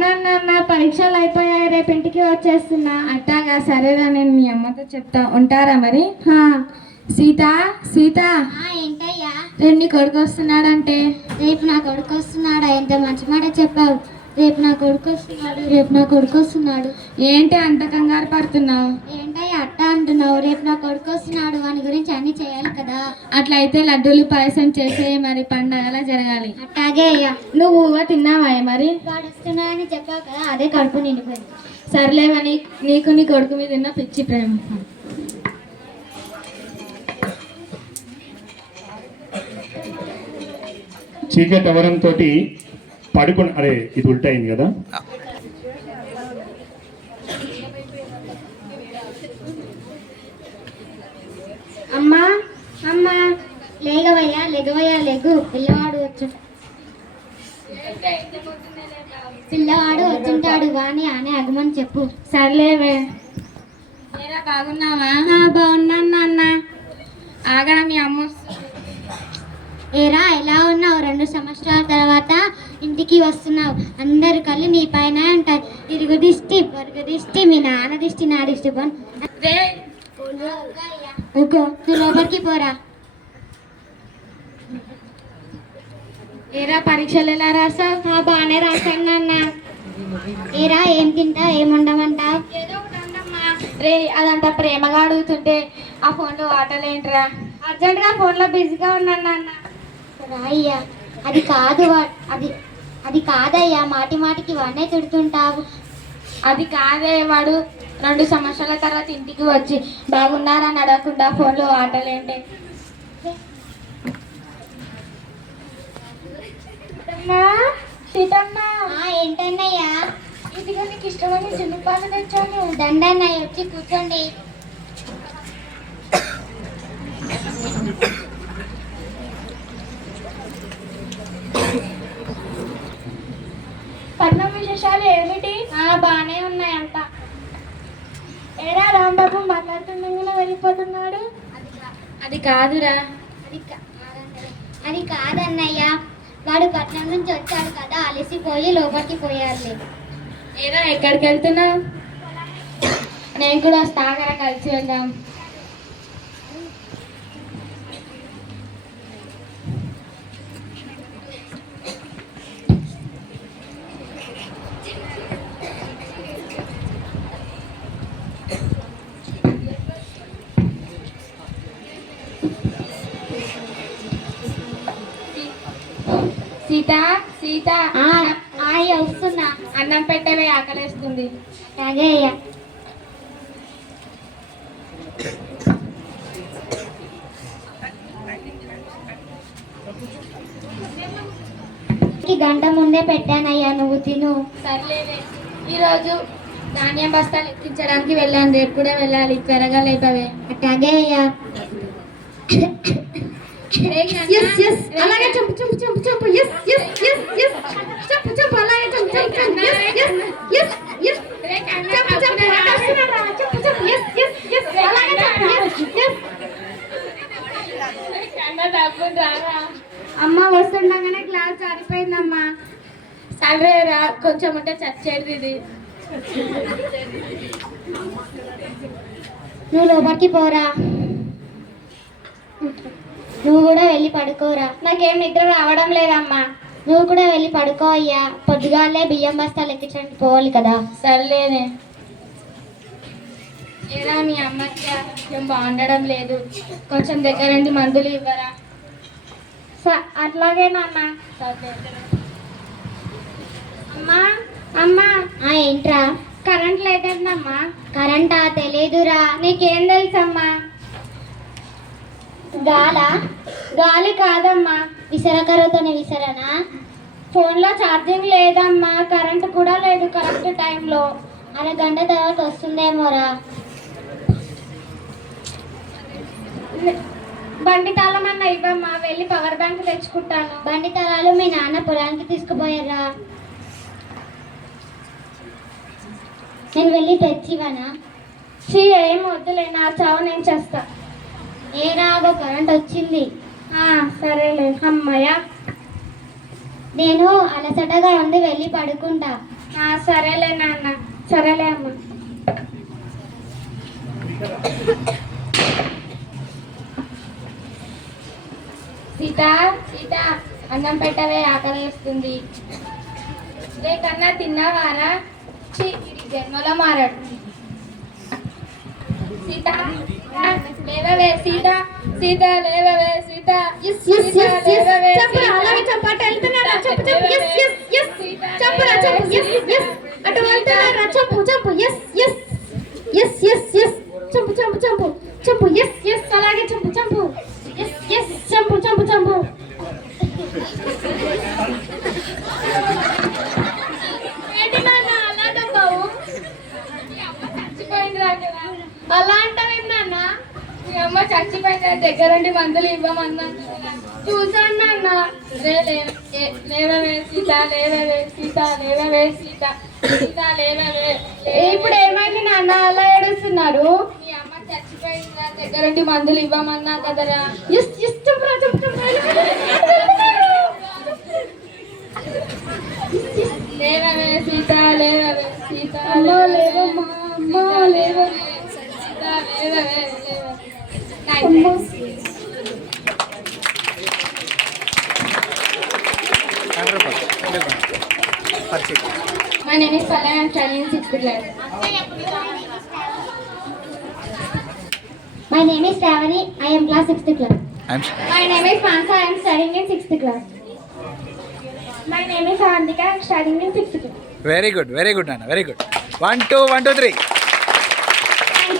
నాన్న పరీక్షలు అయిపోయాయి రేపు ఇంటికి వచ్చేస్తున్నా. అట్టాగా సరేరా నేను మీ అమ్మతో చెప్తా. ఉంటారా మరి. సీత సీత. ఏంటయ్యా? రేపు నీ కొడుకు వస్తున్నాడంటే? రేపు నా కొడుకు వస్తున్నాడా? ఎంత మంచి మాట చెప్పావు. రేపు నా కొడుకు వస్తున్నాడు రేపు నా కొడుకు వస్తున్నాడు. ఏంటి అంత కంగారు పడుతున్నావు? ఏంటయ్యా అట్ట అంటున్నావు. రేపు నా కొడుకు వస్తున్నాడు. వాని గురించి అన్ని చేయాలి కదా. అట్లయితే లడ్డూలు పాయసం చేసే మరి పండగలా జరగాలి. అట్టాగే అయ్యా. నువ్వు ఊవ తిన్నావా మరి? వాడు వస్తున్నాడని చెప్పావు కదా అదే కడుపు నిండిపోయింది. సర్లేవని నీకు నీ కొడుకు మీద ఉన్న పిచ్చి ప్రేమ. చీకటి అవరంతో పడుకుని అరే ఇది ఉల్టా అయింది కదా అమ్మా అమ్మా లెగు పిల్లవాడు వచ్చు పిల్లవాడు వచ్చుంటాడు వాని అనే అగమని చెప్పు. సర్లేవే బాగున్నావా? బాగున్నాను నాన్న. ఆగరా మీ అమ్మ. ఏరా ఎలా ఉన్నావు? రెండు సంవత్సరాల తర్వాత ఇంటికి వస్తున్నావు. అందరు కళ్ళు నీ పైన ఉంటాయి. తిరుగు దిష్టి పొరుగు దిష్టి మీ నాన్న దిష్టి నా దిష్టి పోను. రే. ఊకో నువ్వు లోపలికి పోరా. ఏరా పరీక్షలు ఎలా రాసావు బాగానే రాశాను నాన్న. ఏరా ఏం తింటా ఏం ఏదో రే అదంతా ప్రేమగా అడుగుతుంటే ఆ ఫోన్లో ఆటలేంట్రా? అర్జెంట్గా ఫోన్లో బిజీగా ఉన్నాను నాన్న. రాయ్యా అది కాదు వా- అది అది కాదయ్యా మాటి మాటికి వాడినే తిడుతుంటావు. అది కాదే వాడు. రెండు సంవత్సరాల తర్వాత ఇంటికి వచ్చి బాగున్నారని అడగకుండా ఫోన్లో ఆటలేంటే. సీతమ్మా ఏంటన్నయ్యా? ఇదిగో నీకు ఇష్టమైన చిన్నపాలు తెచ్చాను. దండన్నయ్య వచ్చి కూర్చోండి. పట్నం విశేషాలు ఏమిటి? ఆ బాగానే ఉన్నాయంట. ఏరా రాంబాబు మాట్లాడుతుండగానే వెళ్ళిపోతున్నాడు? అది కాదురా. అది కాదన్నయ్య. వాడు పట్నం నుంచి వచ్చాడు కదా అలసిపోయి లోపలికి పోయాలి. ఏరా ఎక్కడికి వెళ్తున్నావు నేను కూడా వస్తాగరా కలిసి వెళ్దాం సీత సీత ఆ, ఆయ్ వస్తున్నా. అన్నం పెట్టవే ఆకలేస్తుంది. గంట ముందే పెట్టానయ్యా నువ్వు తిను. సర్లేదే ఈరోజు ధాన్యం బస్తాలు ఎక్కించడానికి వెళ్ళాను. రేపు కూడా వెళ్ళాలి. త్వరగా లేపవే. అట్లాగే అయ్యా. ఎస్ ఎస్ అలాగే చంపు చంపు చంపు చంపు. ఎస్ ఎస్ ఎస్ ఎస్ చంపు చంపు అలాగే చంపు చంపు చంపు. ఎస్ ఎస్ ఎస్ ఎస్ చంపు చంపు వస్తున్నాడా? చంపు చంపు. ఎస్ ఎస్ ఎస్ అలాగే చంపు. ఎస్ ఎస్ అమ్మ వస్తుండగానే గ్లాస్ జారిపోయిందమ్మా సరేరా కొంచెం ఉంటే చచ్చేది ఇది. నువ్వు లోపలికి పోరా. నువ్వు కూడా వెళ్ళి పడుకోరా. నాకేం నిద్ర రావడం లేదమ్మా. నువ్వు కూడా వెళ్ళి పడుకో అయ్యా. పొద్దుగాలే బియ్యం బస్తాలు ఎక్కించడానికి పోవాలి కదా. సర్లేనే. ఏరా మీ అమ్మకి ఆరోగ్యం బాగుండడం లేదు. కొంచెం దగ్గరుండి మందులు ఇవ్వరా? స- అట్లాగే నాన్న. అమ్మా అమ్మా. ఆ ఏంట్రా? కరెంట్ లేదంటమ్మా కరెంటా? తెలియదురా నీకేం తెలుసమ్మా? గాలా గాలి కాదమ్మా విసరకరతోనే విసరనా? ఫోన్లో ఛార్జింగ్ లేదమ్మా కరెంట్ కూడా లేదు కరెక్ట్ టైంలో. అరగంట తర్వాత వస్తుందేమోరా? బండి తాళం అన్న ఇవ్వమ్మా వెళ్ళి పవర్ బ్యాంక్ తెచ్చుకుంటాను. బండి తలాలు మీ నాన్న పొలానికి తీసుకుపోయారా? నేను వెళ్ళి తెచ్చివనా చీ ఏం వద్దులే నా చావు నేను చేస్తా. ఏ కరెంట్ వచ్చింది. సరేలే అమ్మయ్య. నేను అలసటగా ఉంది వెళ్ళి పడుకుంటా. సరేలే నాన్న. సరేలే అమ్మ. సీత సీత అన్నం పెట్టవే ఆకలి వేస్తుంది. తిన్నవారా? తిన్నావారా జన్మలో మారాడు. సీత. లేవవే Sita Sita లేవవే Sita. Yes yes Sita, yes yes లేవవే, చంపురా సీత. అలాగే చంపాట వెళ్తున్నారా చంపు చంపు ఎస్ ఎస్ ఎస్ చంపురా చంపు ఎస్ ఎస్ అటు వెళ్తున్నారా చంపు చంపు yes yes yes yes yes చంపు చంపు చంపు చంపు ఎస్ ఎస్ అలాగే చంపు చంపు ఎస్ ఎస్ చంపు చంపు చంపు ఏంటి నాన్న అలా దబ్బావు మీ అమ్మ చచ్చిపోయింది రాజురా అలా అంటావేం నాన్న? మీ అమ్మ చచ్చిపోయింది దగ్గరుండి మందులు ఇవ్వమన్నా. చూసాను నాన్న. రే లేవవే సీత లేవవే సీత లేవవే సీత సీత లేవవే ఇప్పుడు ఏమైంది నాన్న? అలా ఏడుస్తున్నారు మీ అమ్మ చచ్చిపోయిందిరా దగ్గరుండి మందులు ఇవ్వమన్నా కదరా? ఎస్ ఎస్ చంపురా చంపు చంపు లేవవే సీత లేవవే సీత అమ్మా, లేవవే, లేవమ్మా, సీత అమ్మా, లేవవే సీత లేవవే లేవవే అమ్మా. My name is Palla. I'm studying sixth class. My name is Ravani. I am class 6th class. I'm My name is Mansa. I'm studying in sixth class. My name is Avantika. I'm studying in sixth class. very good, very good, Nana, very good. One, two, one, two, three.